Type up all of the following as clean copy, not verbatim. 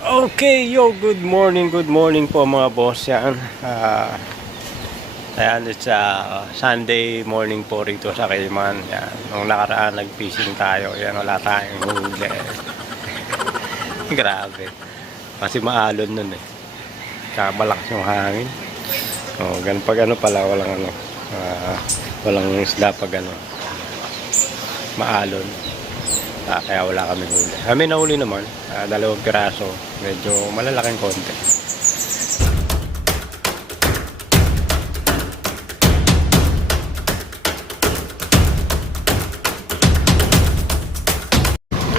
Okay, yo, good morning po mga boss yan. Ayan, it's Sunday morning po rito sa Cayman. Yan, nung nakaraan nag-fishing tayo, yan, wala tayong huli. Grabe. Kasi maalon nun eh. Tsaka malakas yung hangin. Ganun pag ano pala, walang isda pag ano, maalon. Kaya wala kami huli. Kami nahuli naman, 2 piraso. Medyo malalaking konti.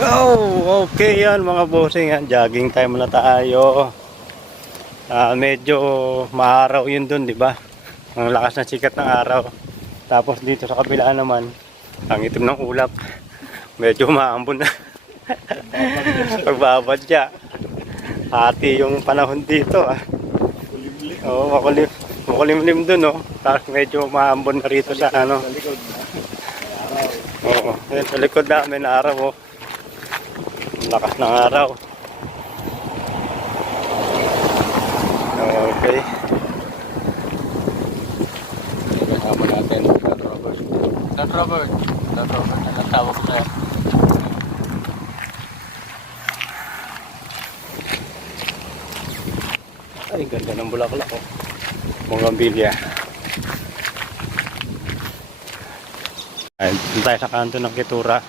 Oh, okay yan mga bossing. Jogging time na tayo. Medyo maaraw yun dun, di ba? Ang lakas ng sikat ng araw. Tapos dito sa kabila naman, ang itim ng ulap. Medyo maambon na. Pagbabad siya. Hati yung panahon dito Oo, makulimlim dun Tapos medyo maambon na rito sa ano. Oo, yun, sa likod namin araw Lakas ng araw. Okay. Kasama natin Dad Robert ang tawag ko sa'yo. Ay, ganda ng bulaklak Bougainvillea. Ayun, tayo sa kanto ng Kitura.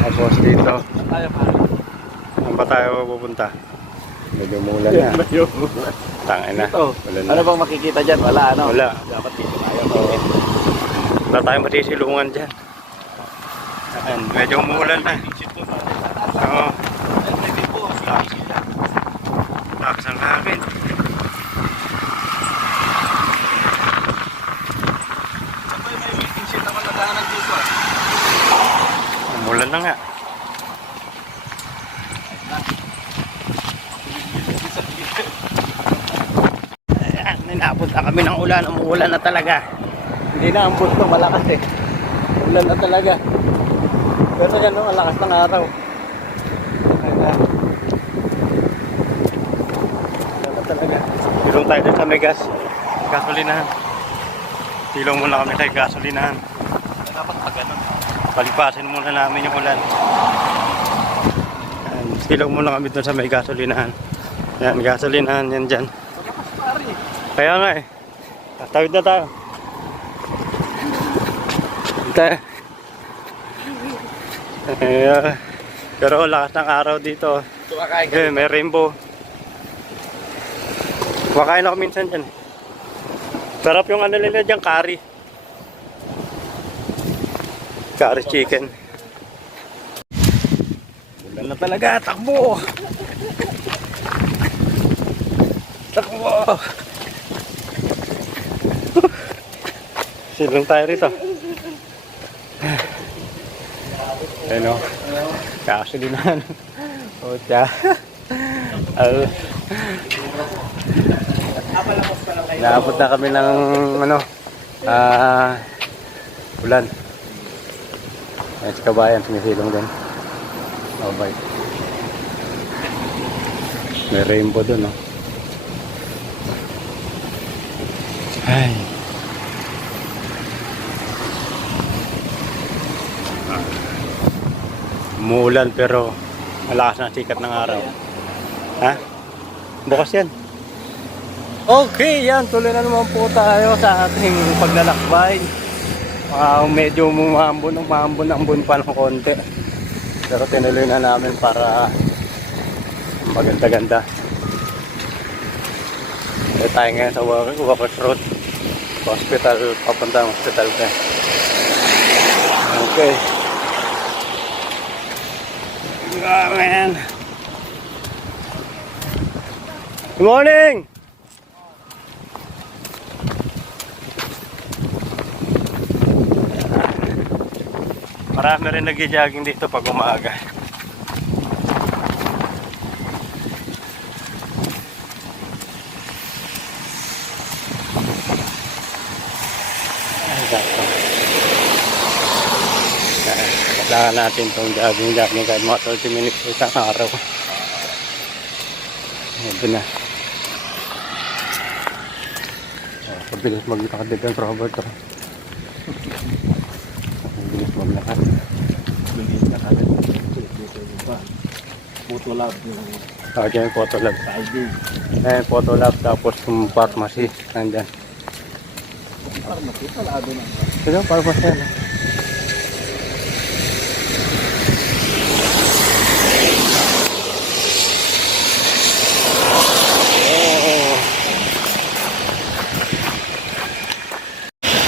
Tapos dito, saan ba tayo pupunta? Medyo mulan na. Tangin na. Ano bang makikita dyan? Wala ano? Wala. Dapat dito tayo. Wala tayong masisilungan dyan. Ayan, medyo umulan na. Oo. Lakas ang hangin. Umulan na nga. Ayan, ninapunta kami ng ulan. Umuulan na talaga. Hindi na ang busto malakas Ulan na talaga. Pero yan ang lakas ng araw. Ulan na talaga. Silong tayo sa may gasolinahan. Silong muna kami sa gasolinahan. Dapat pag ano? Palipasin muna namin yung ulan. Silong muna kami doon sa may gasolinahan. Yan, gasolinahan yan dyan. Kaya nga Tatawid na tayo. Pero lakas ng araw dito. May rainbow. Kumakain ako minsan dyan. Sarap yung ano nila dyan, curry chicken. Ulan na talaga, takbo. Silong tayo rito. Ano? Gasolinahan. Ocha. Naabot na kami ng ulan. Ayan si kabayan, sumisilong din. Bye. May rainbow dun Ay. Umuulan pero malakas na sikat ng araw. Bukas yan. Okay, yan. Tuloy na naman po tayo sa ating paglalakbay. Medyo umambon pa ng konti. Pero tinuloy na namin para maganda-ganda. Tayo ngayon sa Walkers Road. Hospital, papuntang hospital ka. Okay. Man. Good morning! Marami rin nag-jogging dito pag umaga. Kailangan natin itong jogging kahit mga 30 minutes isang araw. Ito na. Pabilis maglakad dito ang Robert. Pabilis maglakad. Hindi na kagad. Photo lab yung Dyan yung photo lab. ID. Photo lab tapos yung pharmacy. Nandyan. Parang makita lado na. Ito yung pharmacy yan.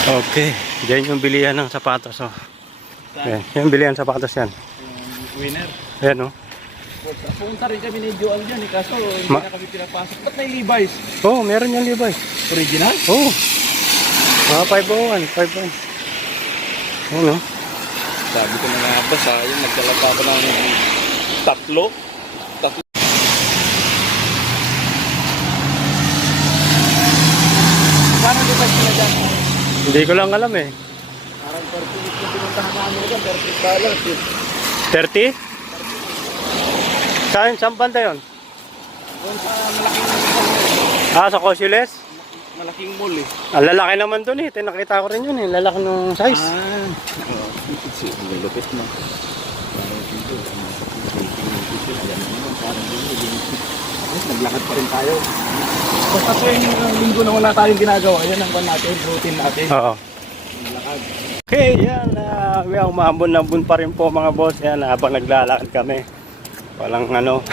Okay, dyan yung bilihan ng sapatos. Oh. Yan, yung bilihan ng sapatos yan. Winner. Ayan, oh. Punta rin kami ni Joel dyan eh, kaso hindi na kami pinapasok. Ba't may Levi's? Oh, meron yung Levi's. Original? Oh. Mga 501, 501. Oh, no? Sabi ko na nga ba, sayang nagkalata ko ng tatlo. Parang Levi's sila dyan. Hindi ko lang alam eh. Parang 30 yung pinuntahan namin dyan, $30. 30? Saan banda yun? Doon sa malaking Sa Cosiles? malaking mall eh. Ang lalaki naman dun eh. Nakita ko rin yun eh. Lalaki ng size. Ang lupit mo. Naglakad pa rin tayo. Basta tuwing linggo na wala tayong ginagawa, yan ang natin, routine natin. Oo. Naglakad. Okay, yan. Umambon-ambon pa rin po mga boss. Yan, habang naglalakad kami. Walang ano.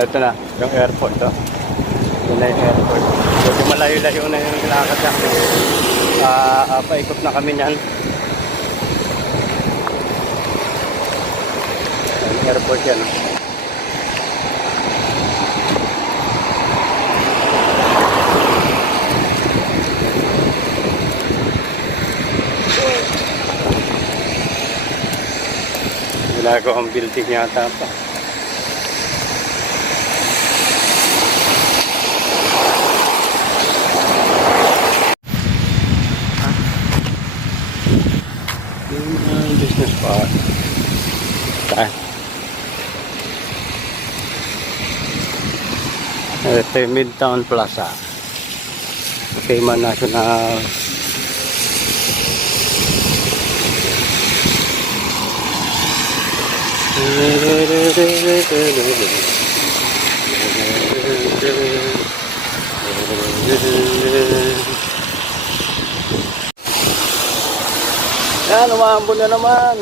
Ito na, yung airport. Oh. Ito na yung airport. Medyo malayo-layo na yung lakad namin. Paikot na kami niyan. Yung airport yan. Oh. Ginagawang building yata pa. Yung business park. Saan? Ito yung Midtown Plaza. Cayman National. Yan, umambon na naman.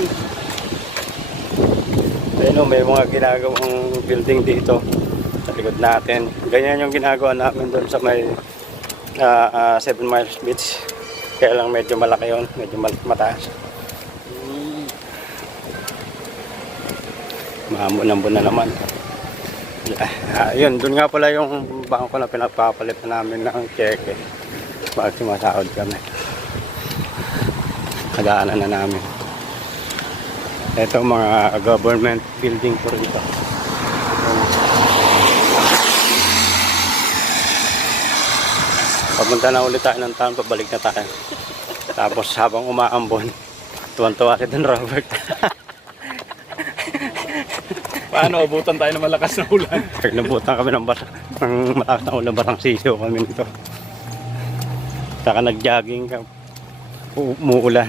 Ayun, may mga ginagawang building dito sa likod natin. Ganyan yung ginagawa namin doon sa may 7 Miles Beach. Kaya lang medyo malaki yun, medyo mataas. Maambon-ambon na naman. Yun, doon nga pala yung bangko na pinagpapalit na namin ng cheque. Bakit sumasahod kami. Nadaanan na namin. Ito mga government building po rito. Papunta na ulit tayo ng town, pabalik na tayo. Tapos habang umaambon, tuwan-tuwa si Don Robert. Paano, abutan tayo ng malakas na ulan? Nabutan kami ng malakas na ulan, barang sisiyo kami nito. Saka nag-jogging ka, umuulan.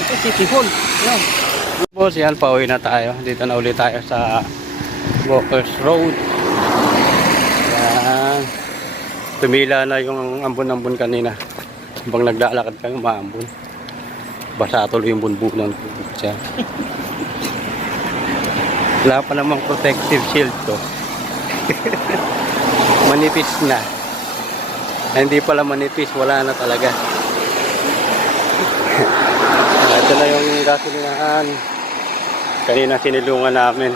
Ito, City Hall. Yan. Boss, yan, pauwi na tayo. Dito na ulit tayo sa Walkers Road. Yan. Tumila na yung ambon-ambon kanina. Habang naglalakad kayo, maambon. Basa tuloy yung bunbunan ko. Wala pa namang protective shield to. Manipis na. Hindi pala manipis, wala na talaga. Ito na yung gasolinahan. Kanina sinilungan namin.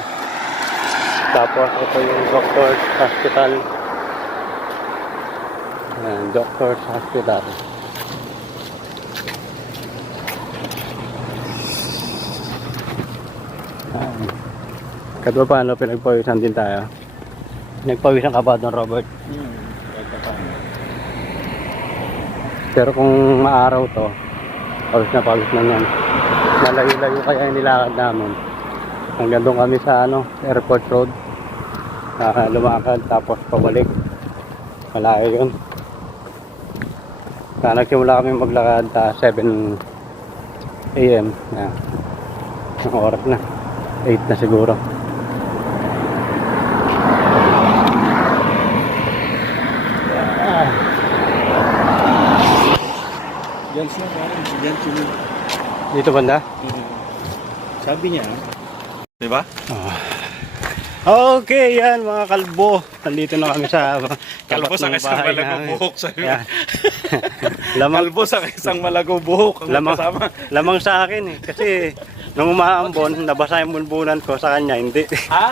Tapos ito yung Doctor's Hospital. Doctor's Hospital. Kahit pa paano, pinagpawisan din tayo. Nagpawisan ka ba doon, Robert? Kahit pa paano. Pero kung maaraw to, pawis na yan. Malayo-layo kaya yung nilakad namin. Hanggang doon kami sa airport road. Lumakad tapos pabalik. Malayo yun. Nagsimula kami maglakad 7 AM. Ang oras na. 8 na siguro. Yan siya, parang yan siya. Dito banda? Sabi niya. Diba? Okay, yan mga kalbo. Nandito na kami sa Kalbo sa tapat ng isang bahay malagong namin. buhok sa'yo. Yan. lamang, Kalbo sa isang malagong buhok ang lamang, kasama. lamang sa akin eh. Kasi nung umaambon, nabasa yung bunbunan ko sa kanya, hindi. Ha?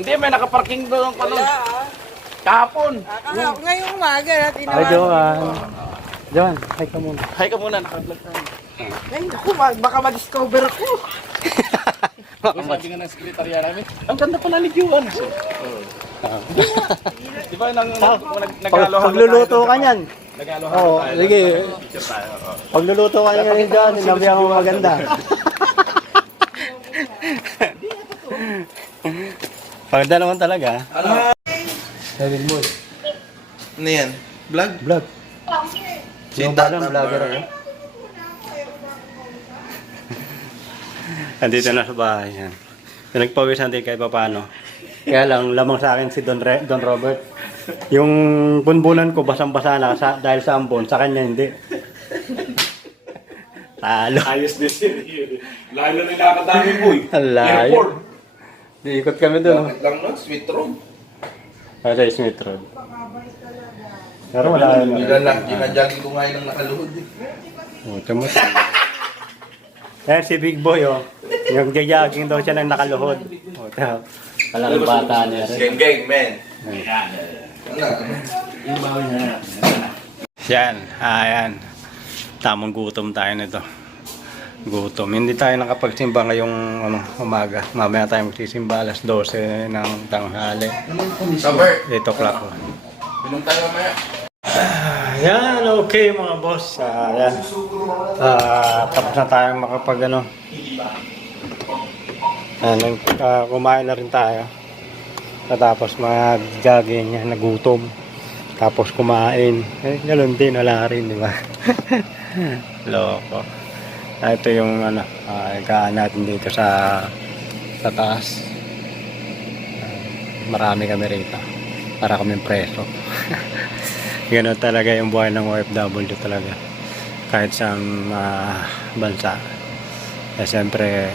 Hindi, may nakaparking doon pa nun. Kahapon. Ngayong umaga natin Ay, Johan. Johan, hi ka muna. Hay ka muna, naka-vlog tayo. Ay, naku, baka ma-discover ko. Sabi nga ng sekretarya namin, ang ganda pala ni Juan. Di ba Pagluluto ka niyan. Nag-aloha Oo, tayo. sige. Picture tayo. Oo. Pagluluto ka niyan rin dyan, sinabihan mo maganda. Pagda naman talaga. Sabi mo eh. Ano yan? Vlog? Vlog. Si Yung parang Tata vlogger Bar. ako. Andito na sa bahay yan. Nagpawisan din kahit paano. Kaya lang, lamang sa akin si Don Robert. Yung bunbunan ko basang-basa na dahil sa ambon, sa kanya hindi. Talo. Ayos din siya. Lalo na nakakadami po eh. Ang layo. Airport. Ikot kami doon. Bakit lang no? Sweet room. Sa Smith Road. Pero wala Ginajagin ko nga yun ng nakaluhod eh. Tama. Eh, si Big Boy, oh. Yung jajaging daw siya ng nakaluhod. Walang bata niya rin. Gang, man. Yan, ayan. Tamang gutom tayo nito. Gutom. Hindi tayo nakapagsimba ngayong umaga. Mamaya tayo magsisimba alas 12 ng tanghali. Cover. 8 o'clock. Binom tayo mamaya. Yan, okay mga boss. Yan. Tapos na tayong makapag kumain na rin tayo. Tapos mag-jogging, nagutom. Tapos kumain. Ganun din, wala rin, di ba? Loko. Ito yung ikaan natin dito sa taas. Marami kami rito. Para kaming preso. Ganun talaga yung buhay ng OFW talaga. Kahit sa bansa. Eh siyempre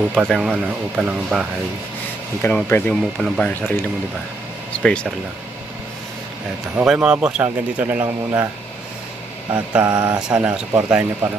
upa ng bahay. Hindi ka naman pwede umupa ng bahay ng sarili mo, di ba? Spacer lang. Eto. Okay mga boss, hanggang dito na lang muna. At sana supportahin niyo pa